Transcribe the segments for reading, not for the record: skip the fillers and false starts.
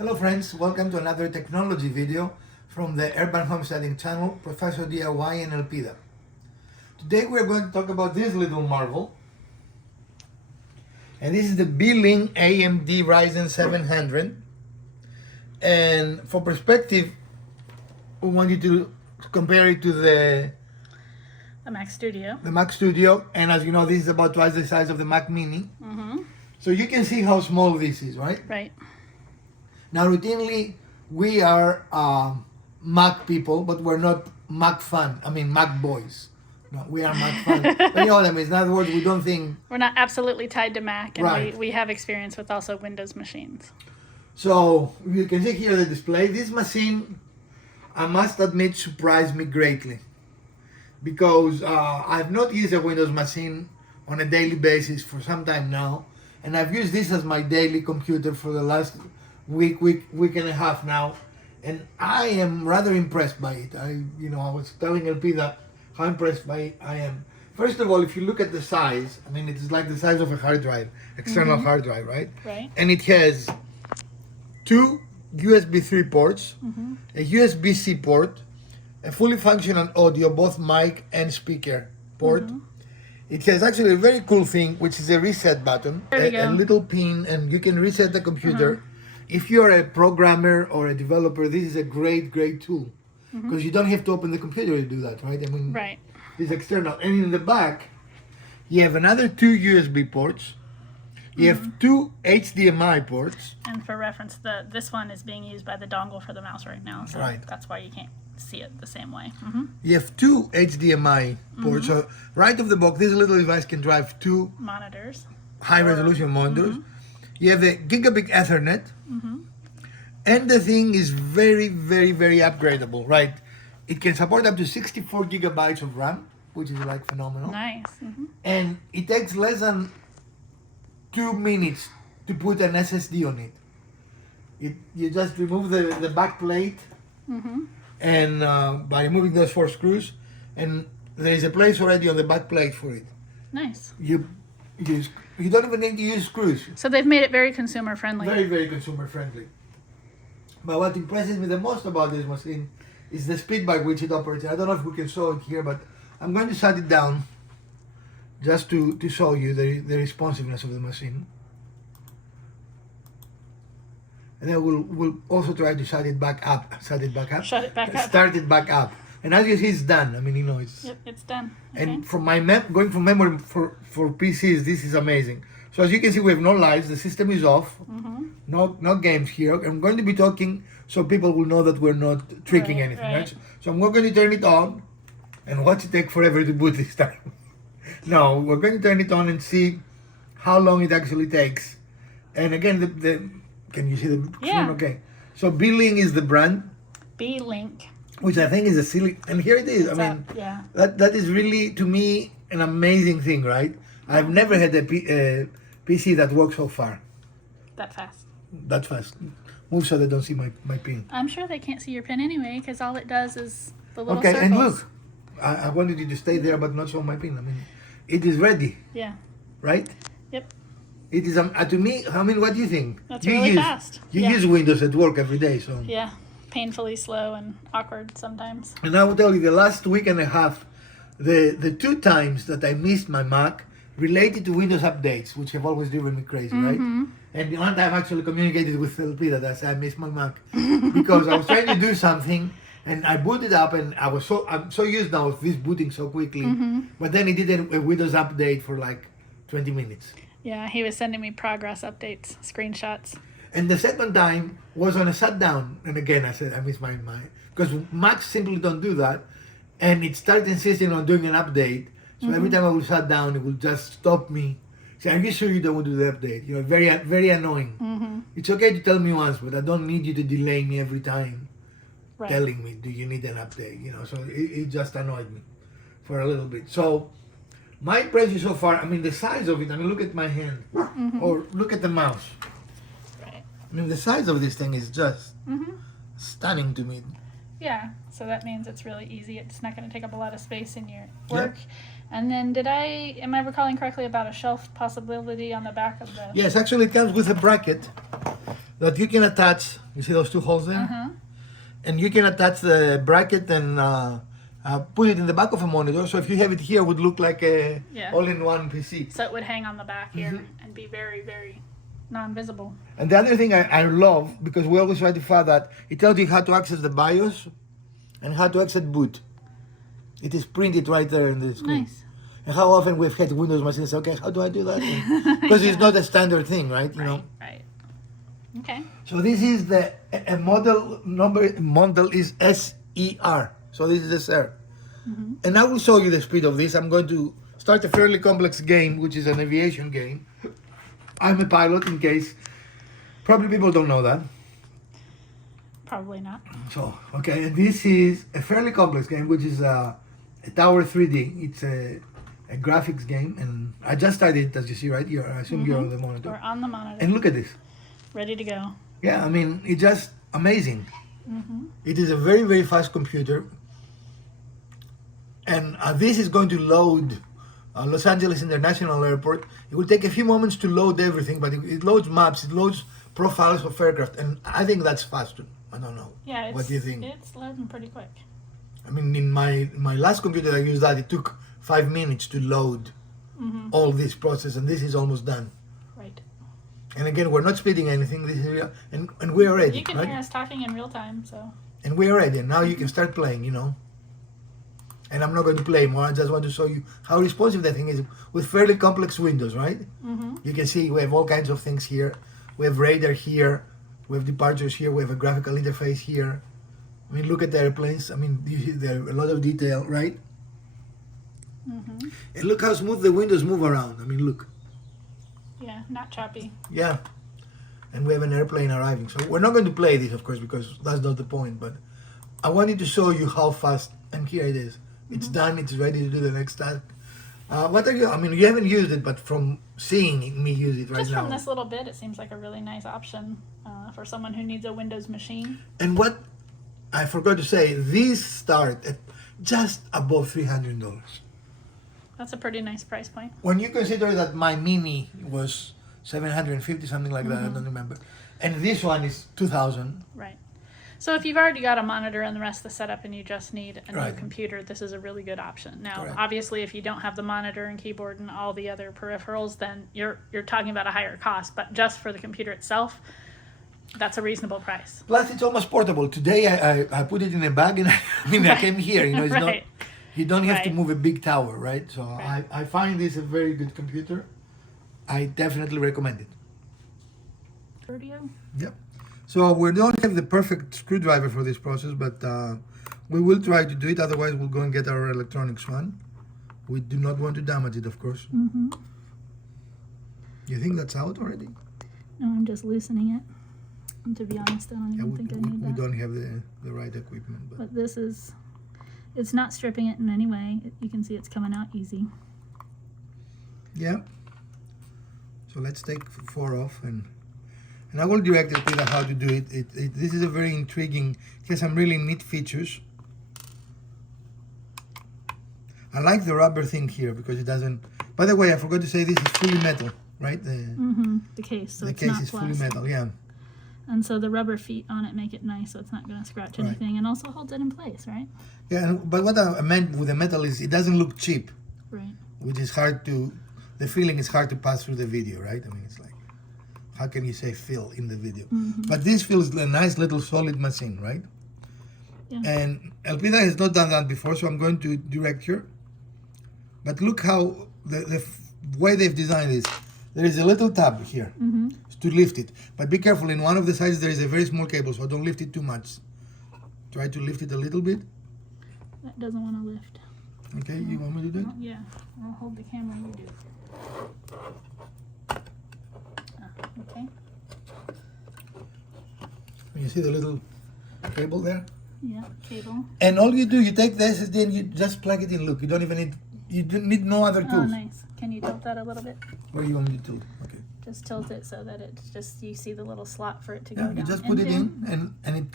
Hello friends, welcome to another technology video from the Urban Homesteading channel, Professor DIY and Elpida. Today we're going to talk about this little marvel. And this is the Beelink AMD Ryzen 700. And for perspective, we want you to compare it to the Mac Studio. The Mac Studio. And as you know, this is about twice the size of the Mac Mini. So you can see how small this is, right? Right. Now, routinely, we are Mac people, but we're not Mac Mac boys. No, we are Mac fans. But you know what I mean? In other words, we don't think... We're not absolutely tied to Mac, and Right. we have experience with also Windows machines. So, you can see here the display. This machine, I must admit, surprised me greatly. Because I've not used a Windows machine on a daily basis for some time now. And I've used this as my daily computer for the last week and a half now, and I am rather impressed by it. I was telling LP that how impressed by it I am. First of all, if you look at the size, I mean, it's like the size of a hard drive, external hard drive, right? Right. And it has two USB 3 ports, a USB-C port, a fully functional audio, both mic and speaker port. It has actually a very cool thing, which is a reset button, a little pin, and you can reset the computer. If you're a programmer or a developer, this is a great tool, because you don't have to open the computer to do that, right? I mean, Right. it's external. And in the back, you have another two USB ports. You have two HDMI ports. And for reference, this one is being used by the dongle for the mouse right now, so Right. that's why you can't see it the same way. You have two HDMI ports. So right off the box, this little device can drive two Monitors. high-resolution monitors. You have a gigabit Ethernet. And the thing is very upgradable, right? It can support up to 64 gigabytes of RAM, which is like phenomenal. Nice. And it takes less than 2 minutes to put an SSD on it. You just remove the back plate, and by removing those 4 screws, and there is a place already on the back plate for it. Nice. You don't even need to use screws. So they've made it very consumer friendly. Very consumer friendly. But what impresses me the most about this machine is the speed by which it operates. I don't know if we can show it here, but I'm going to shut it down just to show you the responsiveness of the machine. And then we'll also try to shut it back up. Shut it back up. Start it back up. And as you see, it's done. I mean, it's... Yep, it's done. Okay. And from my going from memory for PCs, this is amazing. So as you can see, we have no lights. The system is off. No games here. I'm going to be talking so people will know that we're not tricking anything, right? So I'm not going to turn it on and watch it take forever to boot this time. No, we're going to turn it on and see how long it actually takes. And again, can you see the screen? Okay. So Beelink is the brand. Beelink. Which I think is a silly, and here it is. Yeah. That is really, to me, an amazing thing, right? I've never had a PC that works so far. That fast. That fast. Move so they don't see my pin. I'm sure they can't see your pin anyway, because all it does is the little Okay, circles. and look, I wanted you to stay there, but not show my pin. I mean, it is ready. Yeah. Right? Yep. It is, to me, I mean, what do you think? That's really fast. You use Windows at work every day, so. Yeah. Painfully slow and awkward sometimes. And I will tell you, the last week and a half, the 2 times that I missed my Mac related to Windows updates, which have always driven me crazy, right? And the one time I actually communicated with LP that I said I missed my Mac because I was trying to do something and I booted up, and I'm so used now with this booting so quickly. But then it did a Windows update for like 20 minutes. Yeah, he was sending me progress updates, screenshots. And the second time was on a shutdown. And again, I said, I missed my because Macs simply don't do that. And it started insisting on doing an update. So every time I would shut down, it would just stop me. Say, are you sure you don't want to do the update? Very annoying. It's okay to tell me once, but I don't need you to delay me every time telling me, do you need an update? So it just annoyed me for a little bit. So my impression so far, I mean, the size of it, I mean, look at my hand. Or look at the mouse. I mean, the size of this thing is just stunning to me. Yeah, so that means it's really easy. It's not going to take up a lot of space in your work. And then am I recalling correctly about a shelf possibility on the back of the... Yes, actually it comes with a bracket. that you can attach. You see those two holes there? Uh-huh. And you can attach the bracket and put it in the back of a monitor. So if you have it here, it would look like a Yeah. all-in-one PC. So it would hang on the back here and be very, very non-visible. And the other thing I love, because we always try to find that, it tells you how to access the BIOS and how to exit boot. It is printed right there in the screen. Nice. And how often we've had Windows machines say, okay, how do I do that? Because it's not a standard thing, right? You know. Right. Okay. So this is the a model is SER. So this is the SER. And I will show you the speed of this. I'm going to start a fairly complex game, which is an aviation game. I'm a pilot, in case probably people don't know that. Probably not. So, okay, and this is a fairly complex game, which is a Tower 3D. It's a graphics game, and I just started it, as you see right here. I assume you're on the monitor. We're on the monitor. And look at this. Ready to go. Yeah, I mean, it's just amazing. It is a very, very fast computer. And this is going to load Los Angeles International Airport. It will take a few moments to load everything, but it loads maps, it loads profiles of aircraft, and I think that's fast. I don't know. Yeah, What do you think? It's loading pretty quick. I mean, in my last computer I used that, it took 5 minutes to load all this process, and this is almost done. Right. And again, we're not speeding anything. This is real, and we're ready, You can right? hear us talking in real time, so. And we're ready. And now you can start playing, you know. And I'm not going to play more. I just want to show you how responsive that thing is with fairly complex windows, right? You can see we have all kinds of things here. We have radar here. We have departures here. We have a graphical interface here. I mean, look at the airplanes. I mean, you see there a lot of detail, right? And look how smooth the windows move around. I mean, look. Yeah, not choppy. Yeah. And we have an airplane arriving. So we're not going to play this, of course, because that's not the point. But I wanted to show you how fast. And here it is. It's done. It's ready to do the next task. What are you? I mean, you haven't used it, but from seeing me use it right Just now. from this little bit, it seems like a really nice option for someone who needs a Windows machine. And what I forgot to say, these start at just above $300. That's a pretty nice price point. When you consider that my Mini was 750, something like that, I don't remember, and this one is 2,000. Right. So if you've already got a monitor and the rest of the setup and you just need a Right. new computer, this is a really good option. Now, Correct. obviously, if you don't have the monitor and keyboard and all the other peripherals, then you're talking about a higher cost. But just for the computer itself, that's a reasonable price. Plus, it's almost portable. Today, I put it in a bag, and I came here. You know, it's Right. not. You don't have to Right. move a big tower, right? So Right. I find this a very good computer. I definitely recommend it. Video? Yep. So we don't have the perfect screwdriver for this process, but we will try to do it. Otherwise, we'll go and get our electronics one. We do not want to damage it, of course. You think that's out already? No, I'm just loosening it. And to be honest, I don't even think I need we that. don't have the right equipment. But But this is, it's not stripping it in any way. You can see it's coming out easy. yeah. So let's take 4 off, and I will direct it with how to do it. This is a very intriguing. It has some really neat features. I like the rubber thing here because it doesn't. By the way, I forgot to say this is fully metal, right? The case, so The it's case not is plastic. fully metal, yeah. And so the rubber feet on it make it nice, so it's not going to scratch Right. anything, and also holds it in place, right? Yeah, but what I meant with the metal is it doesn't look cheap, Right. which is hard to. The feeling is hard to pass through the video, right? I mean, it's like, how can you say feel in the video? But this feels a nice little solid machine, right? Yeah. And Elpida has not done that before, so I'm going to direct her. But look how the way they've designed this. There is a little tab here to lift it. But be careful, in one of the sides there is a very small cable, so don't lift it too much. Try to lift it a little bit. That doesn't want to lift. Okay, you want me to do it? Oh, yeah, I'll hold the camera and you do. Okay. You see the little cable there? Yeah, cable. And all you do, you take the SSD and you just plug it in. Look, you don't even need, you don't need no other Oh, tools. nice. Can you tilt that a little bit? Where you want me to tilt? Okay. Just tilt it so that it's just, you see the little slot for it to go Yeah, down you just put it into. in and it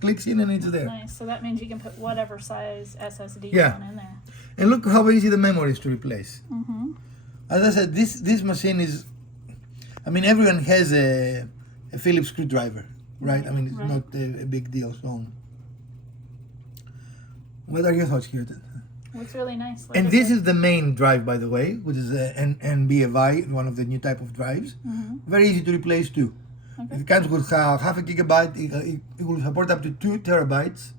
clicks in and it's there. Nice, so that means you can put whatever size SSD Yeah. you want in there. And look how easy the memory is to replace. Mm-hmm. As I said, this machine is, I mean, everyone has a a Phillips screwdriver, right? I mean, it's Right. not a big deal. So, what are your thoughts here? It's really nice. Like And I this said. is the main drive, by the way, which is an NBFI, one of the new type of drives. Very easy to replace too. Okay. It comes with half a gigabyte. It will support up to 2 terabytes.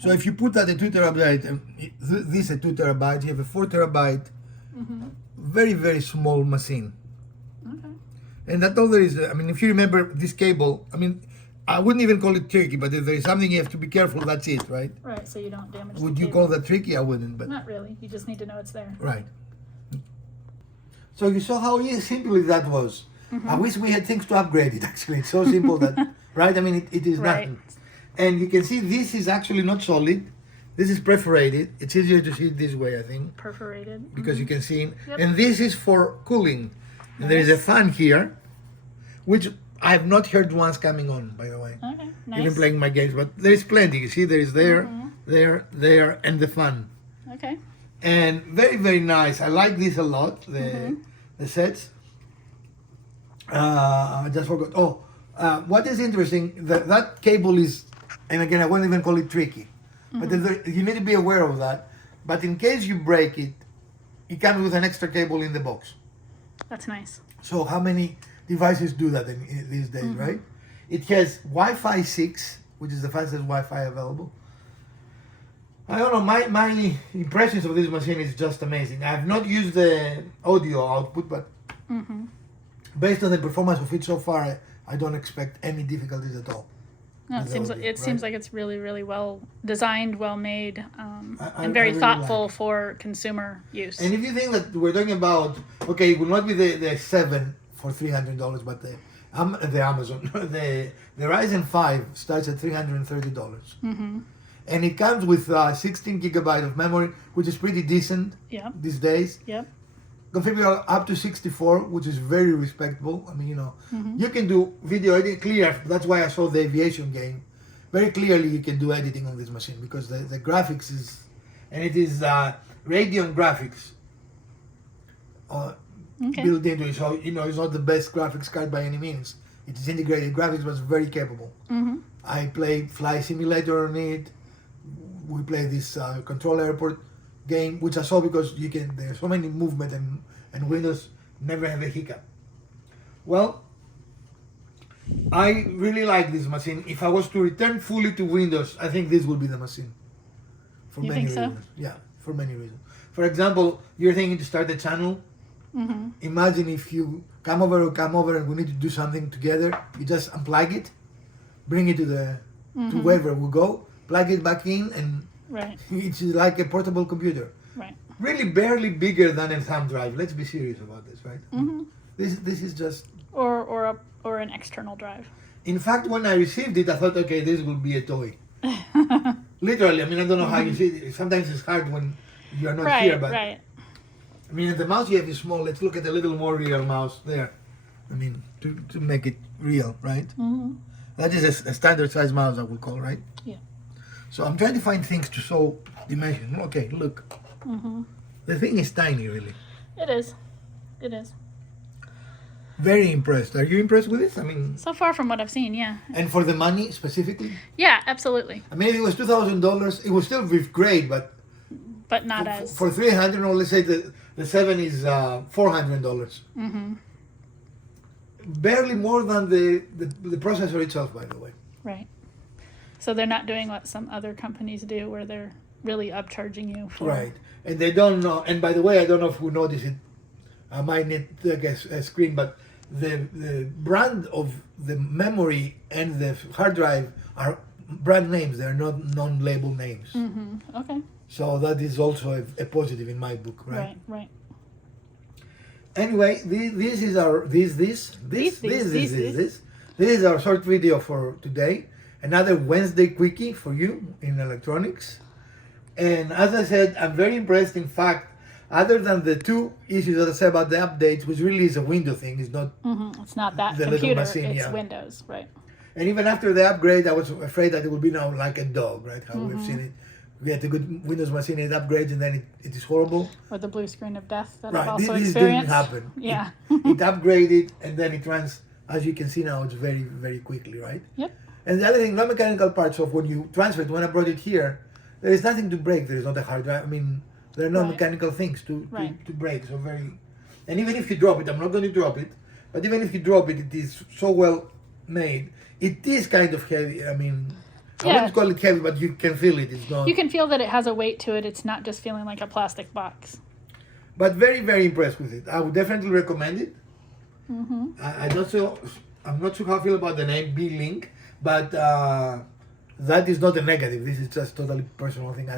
So if you put that a 2 terabyte, this a 2 terabyte, you have a 4 terabyte, very, very small machine. Okay. And that's all there is. I mean, if you remember this cable, I mean, I wouldn't even call it tricky, but if there is something you have to be careful, that's it, right? Right. So you don't damage. Would the you cable. call that tricky? I wouldn't, but Not really. You just need to know it's there. right. So you saw how simple that was. I wish we had things to upgrade it, actually. It's so simple that, right? I mean, it is Right. nothing. And you can see this is actually not solid. This is perforated. It's easier to see it this way, I think, Perforated. because you can see it. Yep. And this is for cooling. And there is a Nice. fan here, which I have not heard once coming on, by the way. Okay. Even Nice. playing my games, but there is plenty. You see, there is there, and the fan. Okay. And very, very nice. I like this a lot, the sets. I just forgot. Oh, what is interesting, that cable is, and again, I won't even call it tricky, but you need to be aware of that. But in case you break it, it comes with an extra cable in the box. That's nice. So how many devices do that in these days, right? It has Wi-Fi 6, which is the fastest Wi-Fi available. I don't know, my impressions of this machine is just amazing. I have not used the audio output, but based on the performance of it so far, I don't expect any difficulties at all. No, it with seems audio, it seems right? like it's really, really well designed, well made, I and very really thoughtful like it. for consumer use. And if you think that we're talking about, okay, it will not be the 7 for $300, but the Amazon, the Ryzen 5 starts at $330. And it comes with 16 gigabyte of memory, which is pretty decent Yep. these days. Yep. Configurable up to 64, which is very respectable. I mean, you can do video editing clear. That's why I saw the aviation game. Very clearly, you can do editing on this machine because the graphics is, and it is Radeon graphics Okay. built into it. So, it's not the best graphics card by any means. It is integrated graphics, but it's very capable. I play Flight Simulator on it. We play this Control Airport game, which I saw because there's so many movement and Windows never have a hiccup. Well, I really like this machine. If I was to return fully to Windows, I think this would be the machine. For You many think so? reasons. Yeah, for many reasons. For example, you're thinking to start a channel. Imagine if you come over and we need to do something together. You just unplug it, bring it to wherever we go, plug it back in, and Right. it's like a portable computer. Right. Really barely bigger than a thumb drive. Let's be serious about this, right? This is just. Or an external drive. In fact, when I received it, I thought, okay, this will be a toy. Literally, I mean, I don't know how you see it. Sometimes it's hard when you are not Right. here, but Right. I mean, the mouse you have is small. Let's look at a little more real mouse there. I mean, to make it real, right? That is a standard size mouse, I would call, right? Yeah. So I'm trying to find things to show dimension. Okay, look. The thing is tiny, really. It is. It is. Very impressed. Are you impressed with this? I mean, So far from what I've seen, yeah. and for the money specifically? Yeah, absolutely. I mean, if it was $2,000, it would still be great, but But not as for $300, or let's say the 7 is $400. Barely more than the processor itself, by the way. right. So they're not doing what some other companies do where they're really upcharging you for Right. And they don't know, and by the way, I don't know if we notice it. I might need a screen, but the brand of the memory and the hard drive are brand names. They're not non-label names. Okay. So that is also a positive in my book, right? Right, right. Anyway, this is our this is our short video for today. Another Wednesday quickie for you in electronics. And as I said, I'm very impressed. In fact, other than the two issues that I said about the updates, which really is a window thing, it's not. It's not that The little computer, machine, it's yeah. Windows, right. And even after the upgrade, I was afraid that it would be now like a dog, right? How we've seen it. We had a good Windows machine, it upgrades, and then it is horrible. Or the blue screen of death that Right, I've also this experienced. didn't happen. Yeah. It upgraded, and then it runs As you can see now, it's very, very quickly, right? Yep. And the other thing, non-mechanical parts of when you transfer it, when I brought it here, there is nothing to break. There is not a hard drive. I mean, there are no Right. mechanical things to Right. break. So very, and even if you drop it, I'm not going to drop it, but even if you drop it, it is so well made. It is kind of heavy. I mean, I Yeah. wouldn't call it heavy, but you can feel it. It's not. You can feel that it has a weight to it. It's not just feeling like a plastic box. But very, very impressed with it. I would definitely recommend it. Mm-hmm. I'm not sure how I feel about the name Beelink, but that is not a negative. This is just totally personal thing.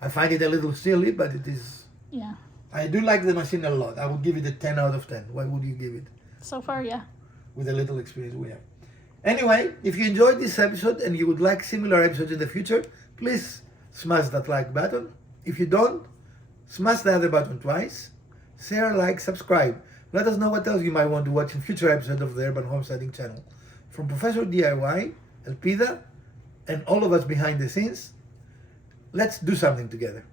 I find it a little silly, but it is. Yeah. I do like the machine a lot. I would give it a 10 out of 10. What would you give it? So far, yeah. With the little experience we have. Anyway, if you enjoyed this episode and you would like similar episodes in the future, please smash that like button. If you don't, smash the other button twice. Share, like, subscribe. Let us know what else you might want to watch in future episodes of the Urban Homesteading channel. From Professor DIY, Elpida, and all of us behind the scenes, let's do something together.